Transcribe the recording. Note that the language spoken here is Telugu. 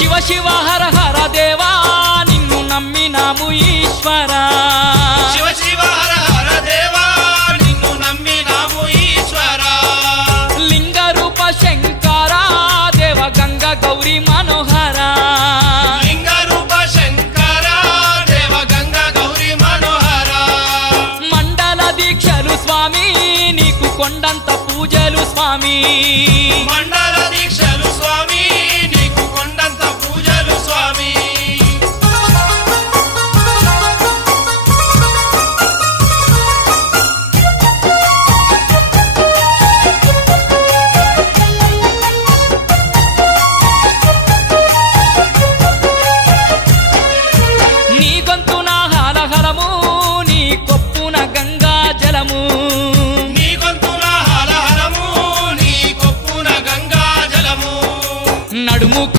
శివ శివ హర హర దేవా నిన్ను నమ్మినాము ఈశ్వరా శివ శివ హర హర దేవా నిన్ను నమ్మినాము ఈశ్వరా లింగ రూప శంకరా దేవ గంగ గౌరీ మనోహర